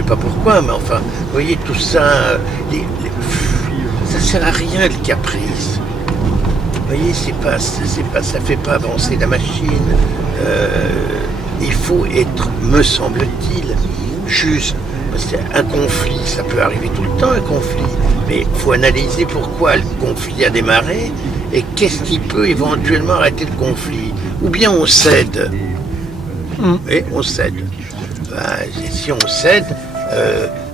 sais pas pourquoi, mais enfin, vous voyez, tout ça, ça sert à rien le caprice. Vous voyez, ça fait pas avancer la machine. Il faut être, me semble-t-il, juste. Parce qu'un conflit, ça peut arriver tout le temps, un conflit. Mais il faut analyser pourquoi le conflit a démarré et qu'est-ce qui peut éventuellement arrêter le conflit. Ou bien on cède. Et on cède. Et si on cède,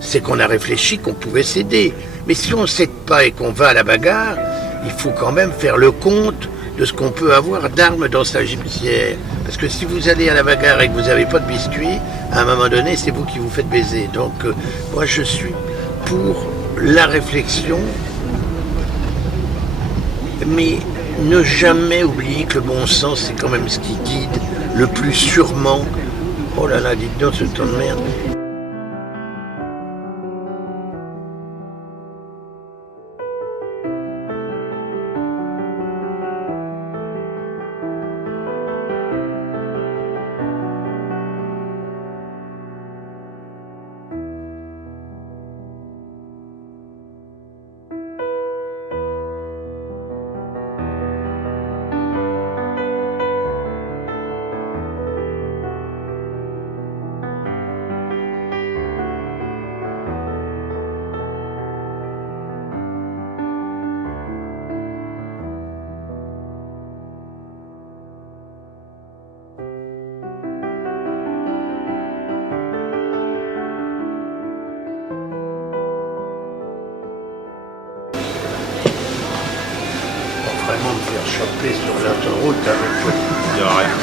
c'est qu'on a réfléchi qu'on pouvait céder. Mais si on ne cède pas et qu'on va à la bagarre, il faut quand même faire le compte de ce qu'on peut avoir d'armes dans sa gibecière. Parce que si vous allez à la bagarre et que vous n'avez pas de biscuits, à un moment donné, c'est vous qui vous faites baiser. Donc, moi, je suis pour la réflexion, mais ne jamais oublier que le bon sens, c'est quand même ce qui guide le plus sûrement. Oh là là, dites donc, ce temps de merde. Vraiment me faire choper sur l'autoroute avec Il n'y a rien.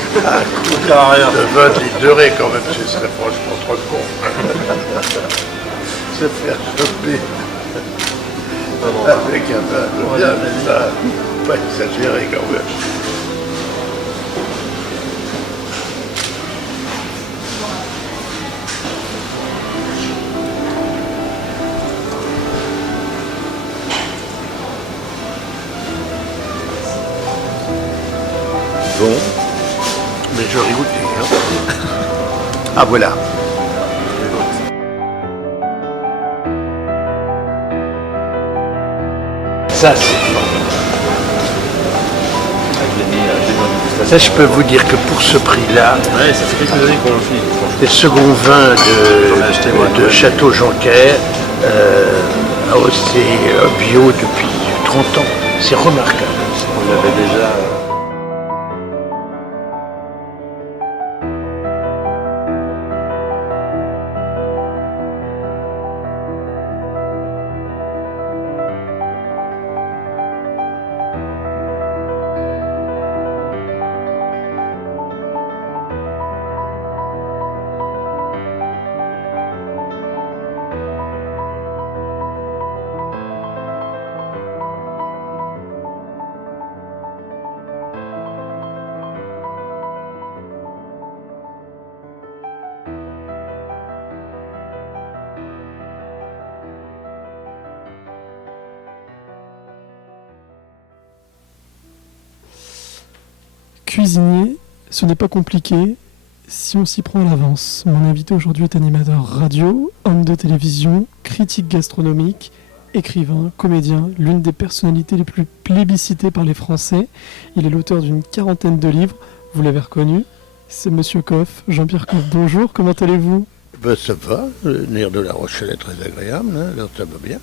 Il n'y a rien. De 20 litres de raie quand même, ce serait franchement trop con. Se faire choper avec un vin de bien, mais ça, pas exagéré quand même. Bon, mais je vais goûter. Hein. Ah voilà. Ça c'est bon. Ça je peux vous dire que pour ce prix-là, Ouais, ça fait quelques années qu'on le fait. les seconds vins de Château Jonquer, c'est bio depuis 30 ans. C'est remarquable. On l'avait déjà. Cuisiner, ce n'est pas compliqué si on s'y prend à l'avance. Mon invité aujourd'hui est animateur radio, homme de télévision, critique gastronomique, écrivain, comédien, l'une des personnalités les plus plébiscitées par les Français. Il est l'auteur d'une 40aine de livres, vous l'avez reconnu, c'est Monsieur Coff, Jean-Pierre Coff. Bonjour, comment allez-vous ? Ben, ça va, le nerf de la Rochelle est très agréable, hein, alors ça va bien.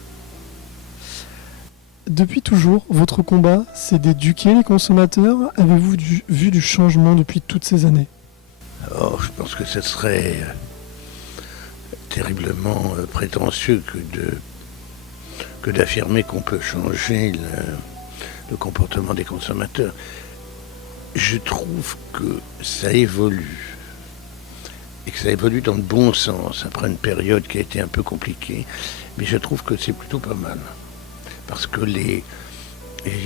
Depuis toujours, votre combat, c'est d'éduquer les consommateurs. Avez-vous vu du changement depuis toutes ces années ? Alors, je pense que ce serait terriblement prétentieux que d'affirmer qu'on peut changer le comportement des consommateurs. Je trouve que ça évolue. Et que ça évolue dans le bon sens, après une période qui a été un peu compliquée. Mais je trouve que c'est plutôt pas mal. Parce que j'ai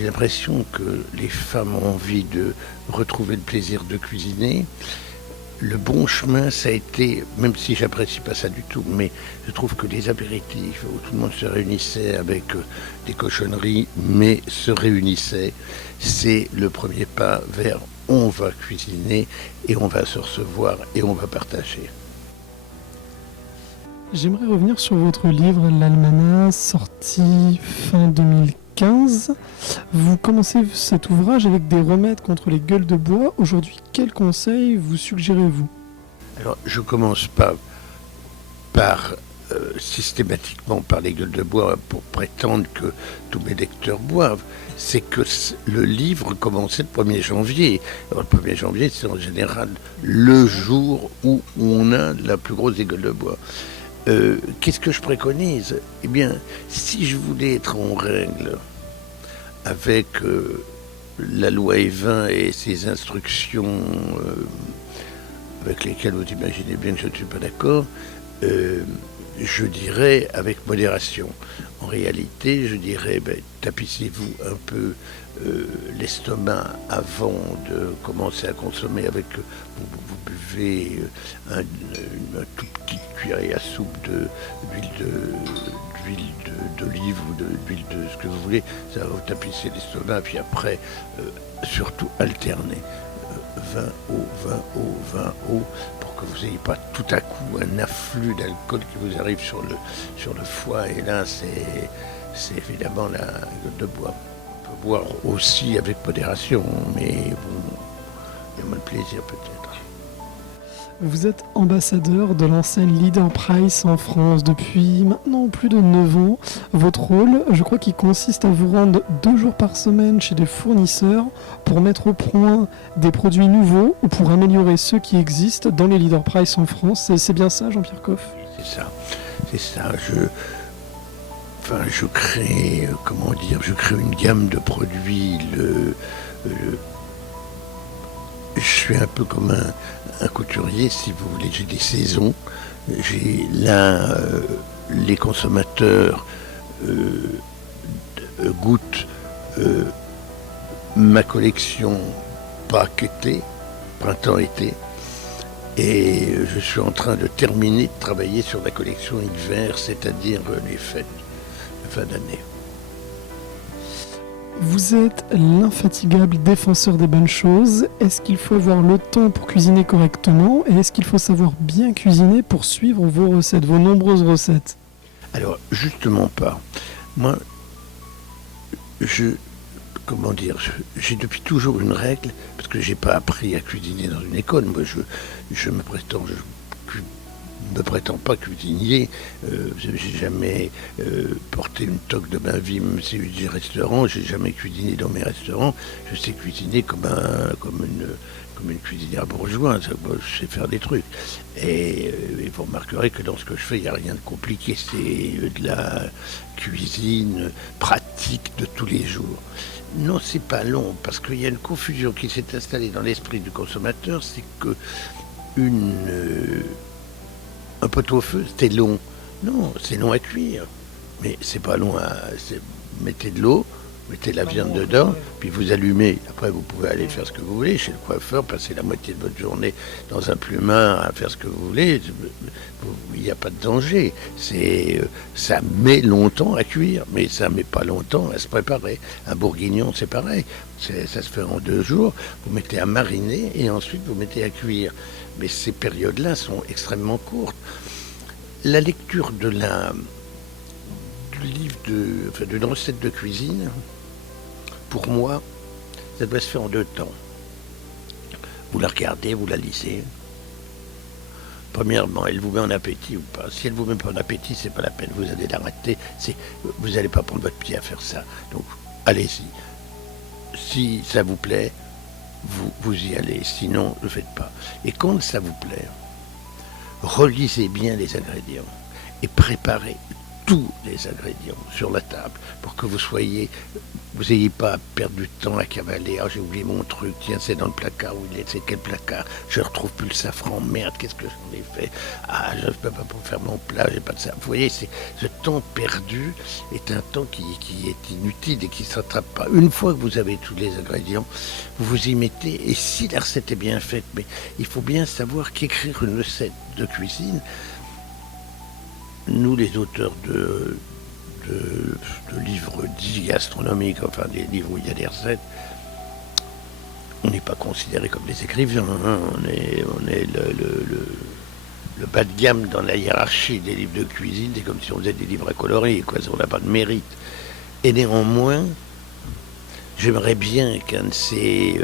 l'impression que les femmes ont envie de retrouver le plaisir de cuisiner. Le bon chemin, ça a été, même si j'apprécie pas ça du tout, mais je trouve que les apéritifs où tout le monde se réunissait avec des cochonneries, mais se réunissait, c'est le premier pas vers on va cuisiner et on va se recevoir et on va partager. J'aimerais revenir sur votre livre, l'Almanach, sorti fin 2015. Vous commencez cet ouvrage avec des remèdes contre les gueules de bois. Aujourd'hui, quels conseils vous suggérez-vous ? Alors, je commence pas par systématiquement par les gueules de bois pour prétendre que tous mes lecteurs boivent. C'est que le livre commençait le 1er janvier. Alors, le 1er janvier, c'est en général le jour où on a la plus grosse des gueules de bois. Qu'est-ce que je préconise ? Eh bien, si je voulais être en règle avec la loi Evin et ses instructions avec lesquelles vous imaginez bien que je ne suis pas d'accord, je dirais avec modération. En réalité, je dirais, tapissez-vous un peu l'estomac avant de commencer à consommer avec... Vous buvez une toute petite cuillerée à soupe d'huile d'olive ou d'huile de ce que vous voulez. Ça va vous tapisser l'estomac, puis après, surtout alterner. Vin haut, pour que vous n'ayez pas tout à coup un afflux d'alcool qui vous arrive sur le foie. Et là, c'est évidemment la gueule de bois. On peut boire aussi avec modération, mais bon, il y a moins de plaisir peut-être. Vous êtes ambassadeur de l'enseigne Leader Price en France depuis maintenant plus de 9 ans. Votre rôle, je crois qu'il consiste à vous rendre 2 jours par semaine chez des fournisseurs pour mettre au point des produits nouveaux ou pour améliorer ceux qui existent dans les Leader Price en France. C'est bien ça, Jean-Pierre Coff ? C'est ça. Je crée, je crée une gamme de produits. Je suis un peu comme un couturier, si vous voulez. J'ai des saisons. J'ai là, les consommateurs goûtent ma collection paquetée, printemps-été. Et je suis en train de terminer de travailler sur la collection hiver, c'est-à-dire les fêtes de fin d'année. Vous êtes l'infatigable défenseur des bonnes choses. Est-ce qu'il faut avoir le temps pour cuisiner correctement et est-ce qu'il faut savoir bien cuisiner pour suivre vos recettes, vos nombreuses recettes ? Alors, justement pas. Moi, j'ai depuis toujours une règle, parce que j'ai pas appris à cuisiner dans une école. Moi, je me prétends pas cuisinier. J'ai jamais porté une toque de ma vie, même si j'ai restaurant. J'ai jamais cuisiné dans mes restaurants. Je sais cuisiner comme une cuisinière bourgeoise. Je sais faire des trucs. Et vous remarquerez que dans ce que je fais, il n'y a rien de compliqué. C'est de la cuisine pratique de tous les jours. Non, c'est pas long, parce qu'il y a une confusion qui s'est installée dans l'esprit du consommateur, c'est que un poteau au feu, c'est long. Non, c'est long à cuire, mais c'est pas long mettez de l'eau, mettez la viande dedans, puis vous allumez. Après, vous pouvez aller faire ce que vous voulez chez le coiffeur, passer la moitié de votre journée dans un plumard à faire ce que vous voulez. Il n'y a pas de danger. Ça met longtemps à cuire, mais ça met pas longtemps à se préparer. Un bourguignon, c'est pareil. Ça se fait en 2 jours. Vous mettez à mariner et ensuite vous mettez à cuire. Mais ces périodes-là sont extrêmement courtes. La lecture du livre d'une recette de cuisine, pour moi, ça doit se faire en 2 temps. Vous la regardez, vous la lisez. Premièrement, elle vous met en appétit ou pas. Si elle vous met pas en appétit, c'est pas la peine. Vous allez l'arrêter. Vous n'allez pas prendre votre pied à faire ça. Donc, allez-y. Si ça vous plaît, vous y allez. Sinon, ne le faites pas. Et quand ça vous plaît, relisez bien les ingrédients et préparez tous les ingrédients sur la table pour que vous n'ayez pas à perdre du temps à cavaler. Ah, j'ai oublié mon truc, tiens, c'est dans le placard, où il est, c'est quel placard, je ne retrouve plus le safran, merde, qu'est-ce que j'en ai fait, ah, je ne peux pas pour faire mon plat, j'ai pas de ça. Vous voyez, ce temps perdu est un temps qui est inutile et qui ne s'attrape pas. Une fois que vous avez tous les ingrédients, vous vous y mettez, et si la recette est bien faite, mais il faut bien savoir qu'écrire une recette de cuisine, nous, les auteurs de livres dits gastronomiques, enfin des livres où il y a des recettes, on n'est pas considérés comme des écrivains. Hein. On est le bas de gamme dans la hiérarchie des livres de cuisine. C'est comme si on faisait des livres à colorier, quoi. On n'a pas de mérite. Et néanmoins, j'aimerais bien qu'un de ces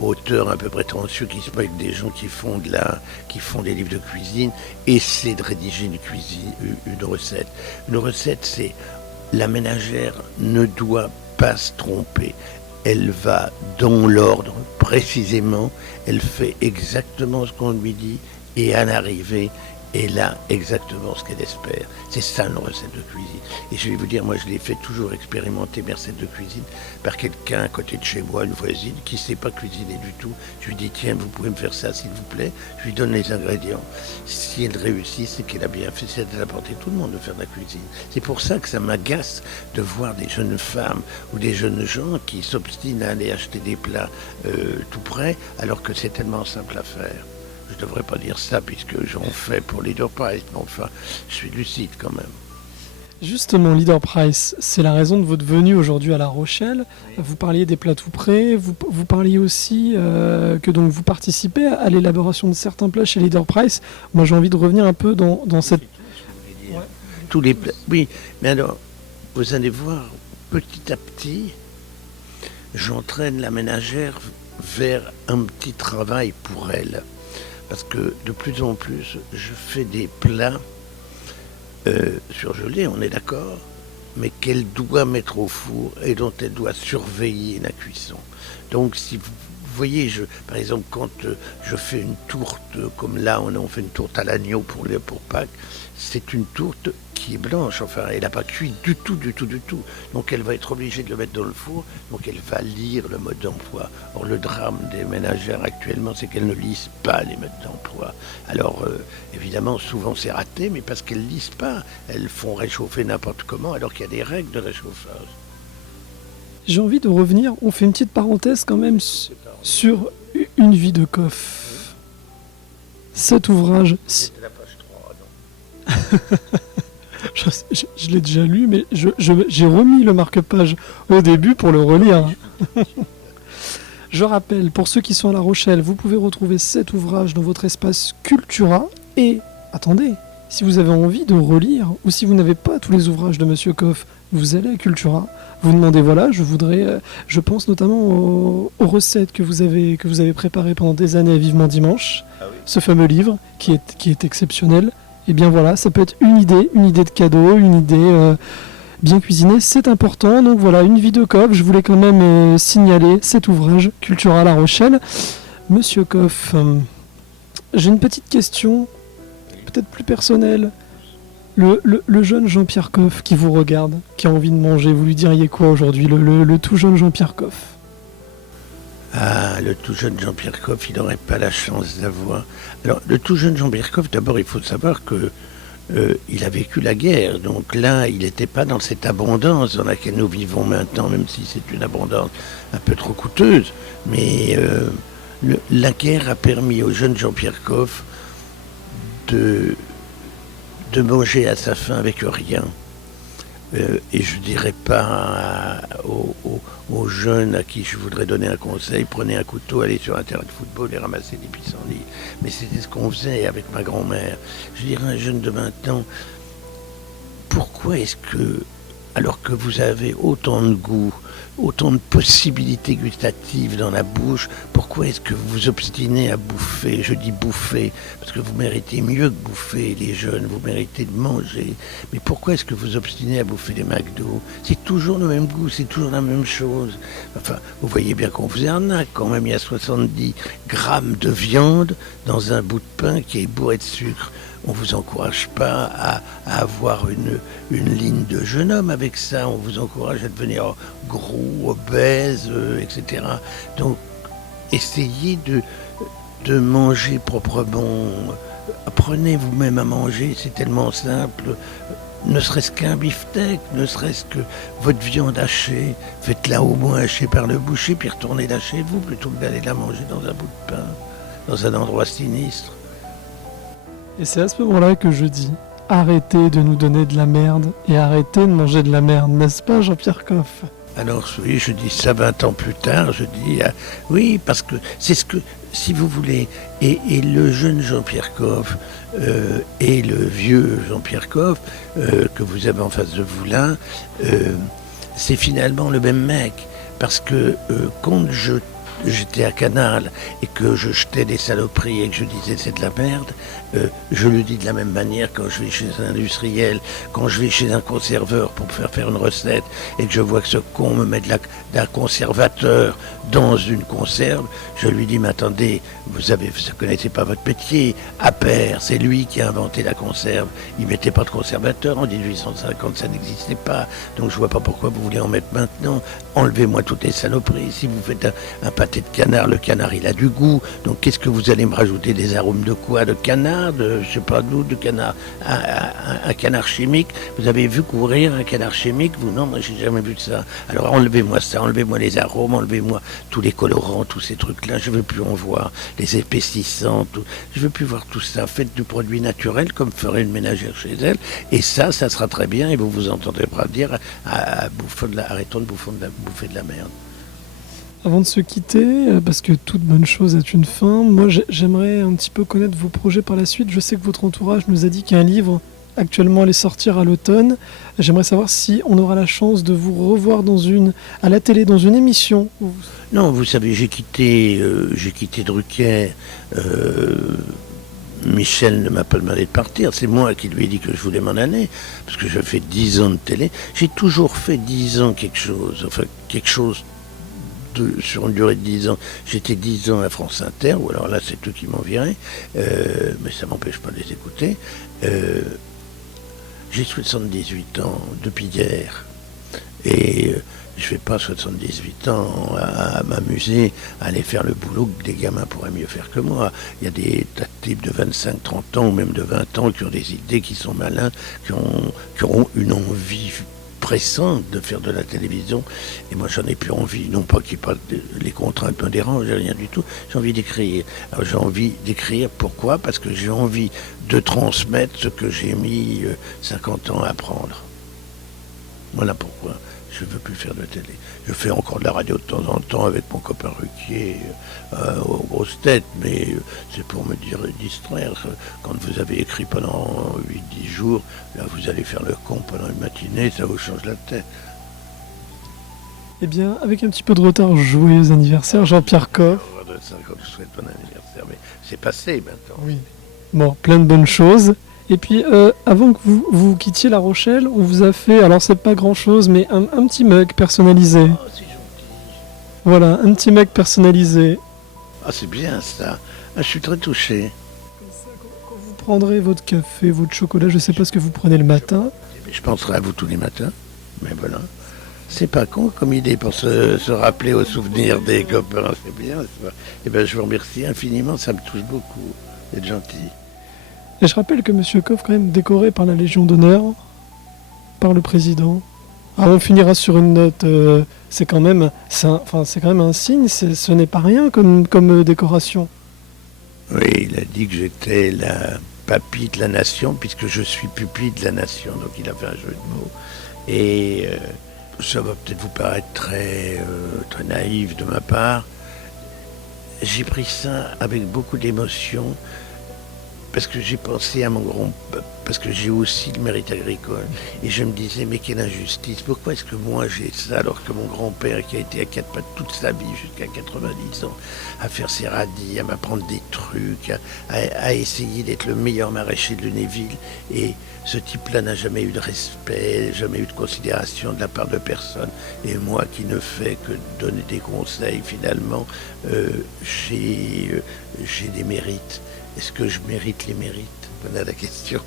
auteurs un peu prétentieux qui se moquent des gens qui font des livres de cuisine essaie de rédiger une recette. Une recette, c'est la ménagère ne doit pas se tromper. Elle va dans l'ordre, précisément. Elle fait exactement ce qu'on lui dit et à l'arrivée, elle a exactement ce qu'elle espère. C'est ça une recette de cuisine. Et je vais vous dire, moi je l'ai fait toujours expérimenter mes recettes de cuisine par quelqu'un à côté de chez moi, une voisine qui ne sait pas cuisiner du tout. Je lui dis, tiens, vous pouvez me faire ça s'il vous plaît. Je lui donne les ingrédients. Si elle réussit, c'est qu'elle a bien fait. C'est à la portée de tout le monde de faire de la cuisine. C'est pour ça que ça m'agace de voir des jeunes femmes ou des jeunes gens qui s'obstinent à aller acheter des plats tout près, alors que c'est tellement simple à faire. Je ne devrais pas dire ça puisque j'en fais pour Leader Price, mais enfin, je suis lucide quand même. Justement, Leader Price, c'est la raison de votre venue aujourd'hui à La Rochelle. Oui. Vous parliez des plats tout prêts, vous parliez aussi que donc vous participez à l'élaboration de certains plats chez Leader Price. Moi, j'ai envie de revenir un peu dans cette... Ouais. Tous les plats, oui, mais alors, vous allez voir, petit à petit, j'entraîne la ménagère vers un petit travail pour elle. Parce que de plus en plus, je fais des plats surgelés, on est d'accord, mais qu'elle doit mettre au four et dont elle doit surveiller la cuisson. Donc, si vous voyez, par exemple, quand je fais une tourte, comme là, on fait une tourte à l'agneau pour Pâques, c'est une tourte qui est blanche, enfin, elle n'a pas cuit du tout. Donc, elle va être obligée de le mettre dans le four, donc elle va lire le mode d'emploi. Or, le drame des ménagères actuellement, c'est qu'elles ne lisent pas les modes d'emploi. Alors, évidemment, souvent c'est raté, mais parce qu'elles ne lisent pas, elles font réchauffer n'importe comment, alors qu'il y a des règles de réchauffage. J'ai envie de revenir, on fait une petite parenthèse quand même sur Une vie de Coff. Cet ouvrage... C'était la page 3, non. Je l'ai déjà lu, mais j'ai remis le marque-page au début pour le relire. Je rappelle, pour ceux qui sont à La Rochelle, vous pouvez retrouver cet ouvrage dans votre espace Cultura. Et, attendez, si vous avez envie de relire, ou si vous n'avez pas tous les ouvrages de Monsieur Coff, vous allez à Cultura, vous demandez, voilà, je pense notamment aux recettes que vous avez préparées pendant des années à Vivement Dimanche, oui. Ce fameux livre qui est exceptionnel. Et bien voilà, ça peut être une idée de cadeau, une idée bien cuisinée, c'est important. Donc voilà, Une vie de Coff, je voulais quand même signaler cet ouvrage, Cultura La Rochelle. Monsieur Coff, j'ai une petite question, peut-être plus personnelle. Le jeune Jean-Pierre Coff qui vous regarde, qui a envie de manger, vous lui diriez quoi aujourd'hui, le tout jeune Jean-Pierre Coff? Ah, le tout jeune Jean-Pierre Coff, il n'aurait pas la chance d'avoir... Alors, le tout jeune Jean-Pierre Coff, d'abord, il faut savoir que il a vécu la guerre. Donc là, il n'était pas dans cette abondance dans laquelle nous vivons maintenant, même si c'est une abondance un peu trop coûteuse. Mais la guerre a permis au jeune Jean-Pierre Coff de manger à sa faim avec rien. Et je ne dirais pas aux jeunes à qui je voudrais donner un conseil, prenez un couteau, allez sur un terrain de football et ramassez des pissenlits. Mais c'était ce qu'on faisait avec ma grand-mère. Je dirais à un jeune de maintenant, pourquoi est-ce que, alors que vous avez autant de goût, autant de possibilités gustatives dans la bouche, pourquoi est-ce que vous vous obstinez à bouffer? Je dis bouffer, parce que vous méritez mieux que bouffer, les jeunes, vous méritez de manger. Mais pourquoi est-ce que vous obstinez à bouffer les McDo? C'est toujours le même goût, c'est toujours la même chose. Enfin, vous voyez bien qu'on faisait arnaque quand même, il y a 70 grammes de viande dans un bout de pain qui est bourré de sucre. On ne vous encourage pas à avoir une ligne de jeune homme avec ça. On vous encourage à devenir gros, obèse, etc. Donc, essayez de manger proprement. Apprenez vous-même à manger, c'est tellement simple. Ne serait-ce qu'un beefsteak, ne serait-ce que votre viande hachée, faites-la au moins hacher par le boucher, puis retournez-la chez vous, plutôt que d'aller la manger dans un bout de pain, dans un endroit sinistre. Et c'est à ce moment-là que je dis, arrêtez de nous donner de la merde et arrêtez de manger de la merde, n'est-ce pas Jean-Pierre Coff? Alors oui, je dis ça 20 ans plus tard, je dis oui, parce que c'est ce que si vous voulez, et le jeune Jean-Pierre Coff et le vieux Jean-Pierre Coff que vous avez en face de vous là, c'est finalement le même mec. Parce que quand j'étais à Canal et que je jetais des saloperies et que je disais c'est de la merde, je le dis de la même manière quand je vais chez un industriel, quand je vais chez un conserveur pour faire une recette et que je vois que ce con me met d'un conservateur dans une conserve, je lui dis mais attendez, vous connaissez pas votre métier, Appert, c'est lui qui a inventé la conserve, il mettait pas de conservateur en 1850, ça n'existait pas, donc je vois pas pourquoi vous voulez en mettre maintenant, enlevez-moi toutes les saloperies, si vous faites un pâté de canard, le canard il a du goût, donc qu'est-ce que vous allez me rajouter, des arômes de quoi, de canard, de je sais pas d'où, de canard, un canard chimique, vous avez vu courir un canard chimique, vous non, moi j'ai jamais vu de ça, alors enlevez-moi ça, enlevez-moi les arômes, enlevez-moi tous les colorants, tous ces trucs-là, je veux plus en voir, les épaississants, je veux plus voir tout ça, faites du produit naturel comme ferait une ménagère chez elle, et ça sera très bien, et vous vous entendrez pas dire arrêtons de bouffer de la merde. Avant de se quitter, parce que toute bonne chose a une fin, moi j'aimerais un petit peu connaître vos projets par la suite. Je sais que votre entourage nous a dit qu'un livre actuellement allait sortir à l'automne. J'aimerais savoir si on aura la chance de vous revoir à la télé, dans une émission. Non, vous savez, j'ai quitté Drucker. Michel ne m'a pas demandé de partir, c'est moi qui lui ai dit que je voulais m'en aller, parce que j'ai fait 10 ans de télé. J'ai toujours fait 10 ans quelque chose sur une durée de 10 ans. J'étais 10 ans à France Inter, ou alors là c'est eux qui m'ont viré, mais ça m'empêche pas de les écouter. J'ai 78 ans depuis hier, et je fais pas 78 ans à m'amuser, à aller faire le boulot que des gamins pourraient mieux faire que moi. Il y a des tas de types de 25, 30 ans, ou même de 20 ans, qui ont des idées, qui sont malins, qui auront une envie pressante de faire de la télévision, et moi j'en ai plus envie, non pas les contraintes me dérangent, rien du tout, j'ai envie d'écrire. Alors, j'ai envie d'écrire, pourquoi ? Parce que j'ai envie de transmettre ce que j'ai mis 50 ans à apprendre. Voilà pourquoi je ne veux plus faire de télé. Je fais encore de la radio de temps en temps avec mon copain Ruquier aux grosses têtes, mais c'est pour me distraire. Quand vous avez écrit pendant 8-10 jours, là vous allez faire le con pendant une matinée, ça vous change la tête. Eh bien, avec un petit peu de retard, joyeux anniversaire Jean-Pierre Coff. Je souhaite bon anniversaire, mais c'est passé maintenant. Oui. Bon, plein de bonnes choses. Et puis, avant que vous quittiez La Rochelle, on vous a fait, alors c'est pas grand-chose, mais un petit mug personnalisé. Oh, c'est gentil. Voilà, un petit mug personnalisé. Ah, c'est bien ça. Ah, je suis très touché. Comme ça, quand vous prendrez votre café, votre chocolat, je sais pas ce que vous prenez le matin. Je penserai à vous tous les matins, mais voilà. C'est pas con comme idée pour se rappeler aux souvenirs des copains, c'est bien. Et ben, je vous remercie infiniment, ça me touche beaucoup d'être gentil. Et je rappelle que M. Coff, quand même, décoré par la Légion d'honneur, par le président. Alors on finira sur une note, c'est quand même un signe, ce n'est pas rien comme décoration. Oui, il a dit que j'étais la papy de la nation, puisque je suis pupille de la nation, donc il a fait un jeu de mots. Et ça va peut-être vous paraître très naïf de ma part. J'ai pris ça avec beaucoup d'émotion, parce que j'ai pensé à mon parce que j'ai aussi le mérite agricole. Et je me disais, mais quelle injustice, pourquoi est-ce que moi j'ai ça, alors que mon grand-père, qui a été à quatre pattes toute sa vie, jusqu'à 90 ans, à faire ses radis, à m'apprendre des trucs, à essayer d'être le meilleur maraîcher de Lunéville, et ce type-là n'a jamais eu de respect, jamais eu de considération de la part de personne. Et moi qui ne fais que donner des conseils, finalement, j'ai des mérites. Est-ce que je mérite les mérites ? Voilà la question.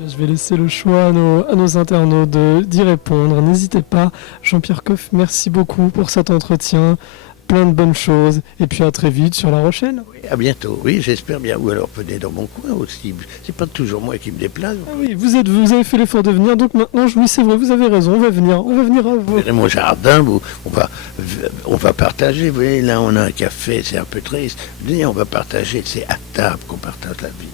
Je vais laisser le choix à nos internautes d'y répondre. N'hésitez pas. Jean-Pierre Coff, merci beaucoup pour cet entretien. Plein de bonnes choses. Et puis à très vite sur La Rochelle. Oui, à bientôt. Oui, j'espère bien. Ou alors venez dans mon coin aussi. C'est pas toujours moi qui me déplace. Ah oui, vous avez fait l'effort de venir. Donc maintenant, oui, c'est vrai, vous avez raison. On va venir à vous. Vous verrez mon jardin. On va partager. Vous voyez, là, on a un café. C'est un peu triste. Venez, on va partager. C'est à table qu'on partage la vie.